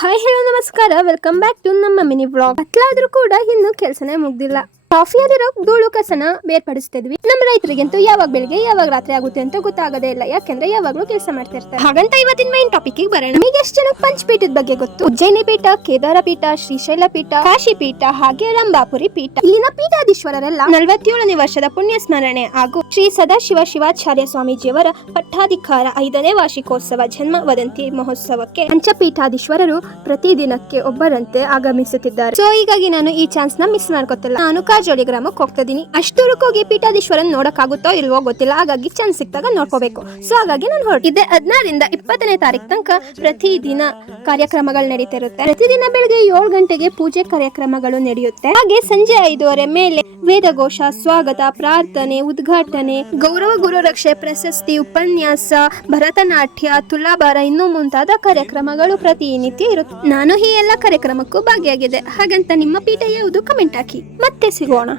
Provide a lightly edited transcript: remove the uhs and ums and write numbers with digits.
Hi ಹೇಳೋ ನಮಸ್ಕಾರ, welcome back to ನಮ್ಮ ಮಿನಿ ವ್ಲಾಗ್. ಕತ್ಲಾದ್ರೂ ಕೂಡ ಇನ್ನು ಕೆಲಸನೇ ಮುಗ್ದಿಲ್ಲ. ಕಾಫಿಯಲ್ಲಿರೋ ಧೂಳು ಕಸನ ಬೇರ್ಪಡಿಸ್ತಿದ್ವಿ. ನಮ್ಮ ರೈತರಿಗಂತೂ ಯಾವಾಗ ಬೆಳಿಗ್ಗೆ ಯಾವಾಗ ರಾತ್ರಿ ಆಗುತ್ತೆ ಅಂತ ಗೊತ್ತಾಗದೇ ಇಲ್ಲ, ಯಾಕೆಂದ್ರೆ ಯಾವಾಗ್ಲೂ ಕೆಲಸ ಮಾಡ್ತಿರ್ತಾರೆ. ಹಾಗಂತ ಇವತ್ತಿನ ಮೈನ್ ಟಾಪಿಕ್ ಬರೋಣ. ನಿಮಗೆ ಎಷ್ಟು ಜನ ಪಂಚಪೀಠದ ಬಗ್ಗೆ ಗೊತ್ತು? ಉಜ್ಜಯಿನಿ ಪೀಠ, ಕೇದಾರ ಪೀಠ, ಶ್ರೀಶೈಲ ಪೀಠ, ಕಾಶಿ ಪೀಠ, ಹಾಗೆ ರಂಭಾಪುರಿ ಪೀಠ. ಇಲ್ಲಿನ ಪೀಠಾಧೀಶ್ವರರೆಲ್ಲ 40ನೇ ವರ್ಷದ ಪುಣ್ಯ ಸ್ಮರಣೆ ಹಾಗೂ ಶ್ರೀ ಸದಾಶಿವ ಶಿವಾಚಾರ್ಯ ಸ್ವಾಮೀಜಿಯವರ ಪಟ್ಟಾಧಿಕಾರ 5ನೇ ವಾರ್ಷಿಕೋತ್ಸವ ಜನ್ಮ ವದಂತಿ ಮಹೋತ್ಸವಕ್ಕೆ ಪಂಚಪೀಠಾಧೀಶ್ವರರು ಪ್ರತಿದಿನಕ್ಕೆ ಒಬ್ಬರಂತೆ ಆಗಮಿಸುತ್ತಿದ್ದಾರೆ. ಸೊ ಹೀಗಾಗಿ ನಾನು ಈ ಚಾನ್ಸ್ ನ ಮಿಸ್ ಮಾಡ್ಕೊತಿಲ್ಲ. ನಾನು ಕಾಜೋಳಿ ಗ್ರಾಮಕ್ಕೆ ಹೋಗ್ತಿದ್ದೀನಿ. ಅಷ್ಟೂರಕ್ಕೋಗಿ ಪೀಠಾಧೀಶ್ವರನ್ ನೋಡಕ್ಕಾಗುತ್ತೋ ಇಲ್ವೋ ಗೊತ್ತಿಲ್ಲ, ಹಾಗಾಗಿ ಚಾನ್ಸ್ ಸಿಕ್ತಾಗ ನೋಡ್ಕೋಬೇಕು. ಸೊ ಹಾಗಾಗಿ ನಾನು ಹೊರಟಿದ್ದೆ. 16ರಿಂದ 20ನೇ ತಾರೀಕು ತನಕ ಪ್ರತಿದಿನ ಕಾರ್ಯಕ್ರಮಗಳು ನಡೀತಿರುತ್ತೆ. ಪ್ರತಿದಿನ ಬೆಳಗ್ಗೆ 7 ಗಂಟೆಗೆ ಪೂಜೆ ಕಾರ್ಯಕ್ರಮಗಳು ನಡೆಯುತ್ತೆ. ಹಾಗೆ ಸಂಜೆ 5:30 ಮೇಲೆ ವೇದಘೋಷ, ಸ್ವಾಗತ, ಪ್ರಾರ್ಥನೆ, ಉದ್ಘಾಟನೆ, ಗೌರವ ಗುರು ರಕ್ಷೆ ಪ್ರಶಸ್ತಿ, ಉಪನ್ಯಾಸ, ಭರತನಾಟ್ಯ, ತುಲಾಭಾರ ಇನ್ನೂ ಮುಂತಾದ ಕಾರ್ಯಕ್ರಮಗಳು ಪ್ರತಿನಿತ್ಯ ಇರುತ್ತೆ. ನಾನು ಈ ಎಲ್ಲ ಕಾರ್ಯಕ್ರಮಕ್ಕೂ ಭಾಗಿಯಾಗಿದೆ. ಹಾಗಂತ ನಿಮ್ಮ ಪೀಠ ಯಾವುದು? ಕಮೆಂಟ್ ಹಾಕಿ. ಮತ್ತೆ ಸಿಗೋಣ.